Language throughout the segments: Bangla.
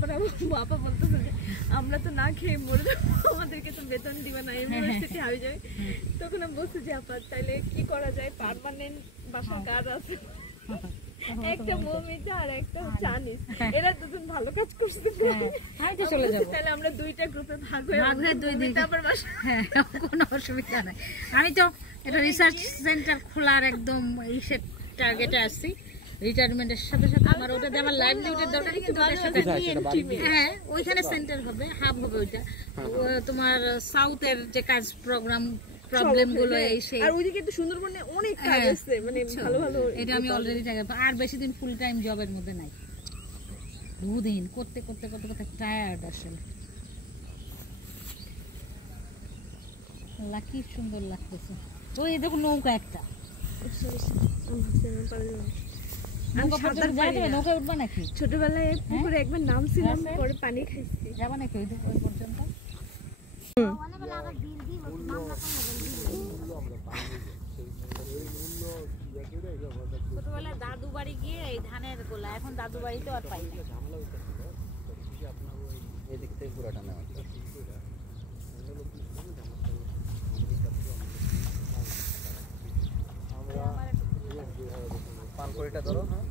মানে বাবা বলতেছে যে আমরা তো না খেয়ে মরে যাবো, আমাদেরকে তো বেতন দিবে না, ইউনিভার্সিটি হাবি যাবে। তখন আমি বলছি যে আপা তাহলে কি করা যায়, পার্মানেন্ট বাসার কাজ আছে, একটা মৌমিতা আর একটা হচ্ছে আনিস, এরা দুজন ভালো কাজ করছে, চলে যাবো, তাহলে আমরা দুইটা গ্রুপে ভাগ হয়ে দুই দিন আবার বাসা। হ্যাঁ, কোনো অসুবিধা নাই। আমি তো এটা রিসার্চ সেন্টার খোলার একদম ইসের টার্গেটে আসছি, রিটায়ারমেন্টের সাথে সাথে আমার ওটাতে আমার লাইভলিহুডের দরকার, কিন্তু ওটার সাথে হ্যাঁ ওইখানে সেন্টার হবে, হাব হবে ওইটা। তোমার সাউথের যে কাজ প্রবলেম গুলো এই সেই, আর ওইদিকে তো সুন্দরবনে অনেক কাজ আছে, মানে ভালো ভালো, এটা আমি অলরেডি টাকা আর বেশি দিন ফুল টাইম জবের মধ্যে নাই, দুদিন করতে করতে করতে করতে টায়ার্ড আসলে। লাকি সুন্দর লাগতেছে। ওই দেখো নৌকা একটা, ছোটবেলায় পুকুরে একবার নামছিলাম, পরে পানি খাইছি, যাবা নাকি ওই পর্যন্ত? ছোটবেলায় দাদু বাড়ি গিয়ে এই ধানের গোলা, এখন দাদু বাড়িতে আর পাই না। পানকড়িটা ধরো, হ্যাঁ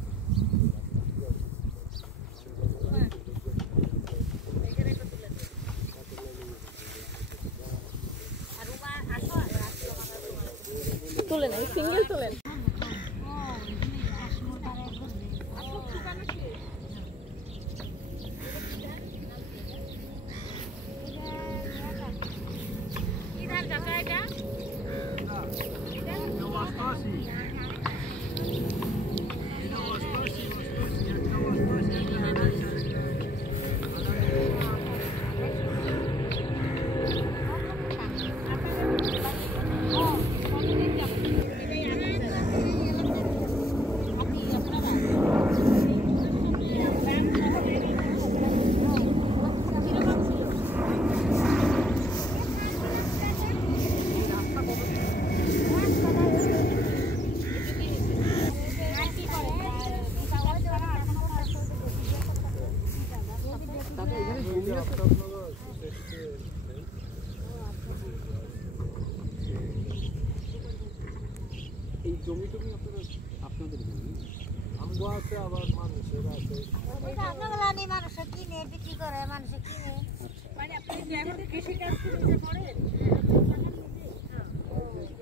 তুলে নাই, সিঙ্গেল তুলেন। এই জমি টমি আপনাদের জমি, আমগো আছে, আবার মানুষের আছে, আপনাদের মানুষে কিনে বিক্রি করে, মানুষে কিনে, মানে আপনি যে এখন কৃষি কাজ করতে পারেন,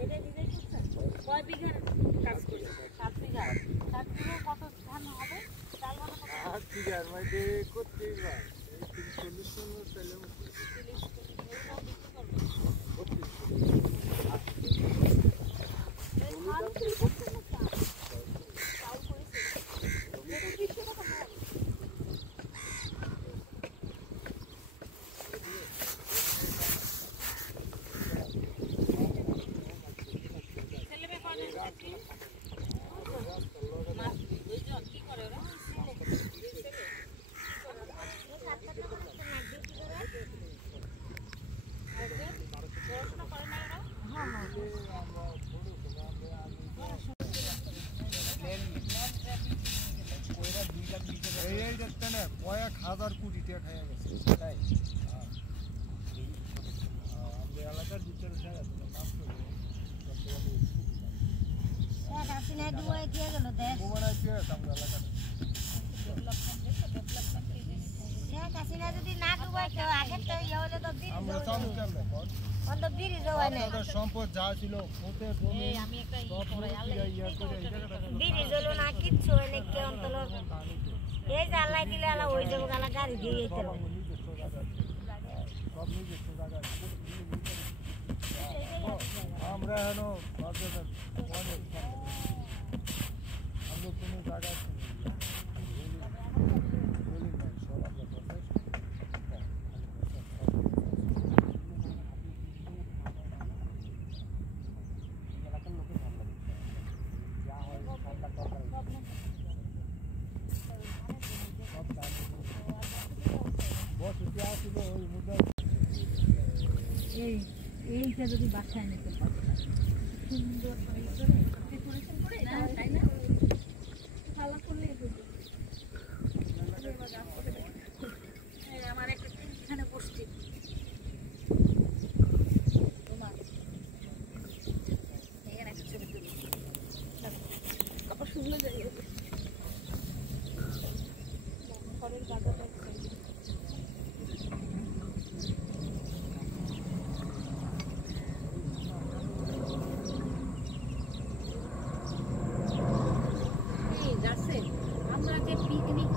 এটা নিজে করছেন, কয় বিঘা কাজ করেন? 7 বিঘা। 7 বিঘা কত ধান হবে? চাল হবে কত? 8 বিঘার মধ্যে করতেই হয় 30-40 টন চাইলে 30 টন বিক্রি করবেন। কয়েক হাজার কোটি টাকা খাইয়া গেছে, তাই এলাকার ভিতরে সম্পদ যা ছিল ব্রিজ হলো না, কিচ্ছু হয়নি, এই যে আল্লাহ দিলে আল্লাহ ওই যাবো, আল্লাহ গাড়ি দিয়ে যেতে হবে। আমরা এখন কোনো জায়গায় এইটা যদি বাসায় নিতে পারে সুন্দর ডেকোরেশন করে, তাই না? ভালো করলে গাঁজাটা এক সাইডে। এই রাসেল, আমরা যে পিকনিক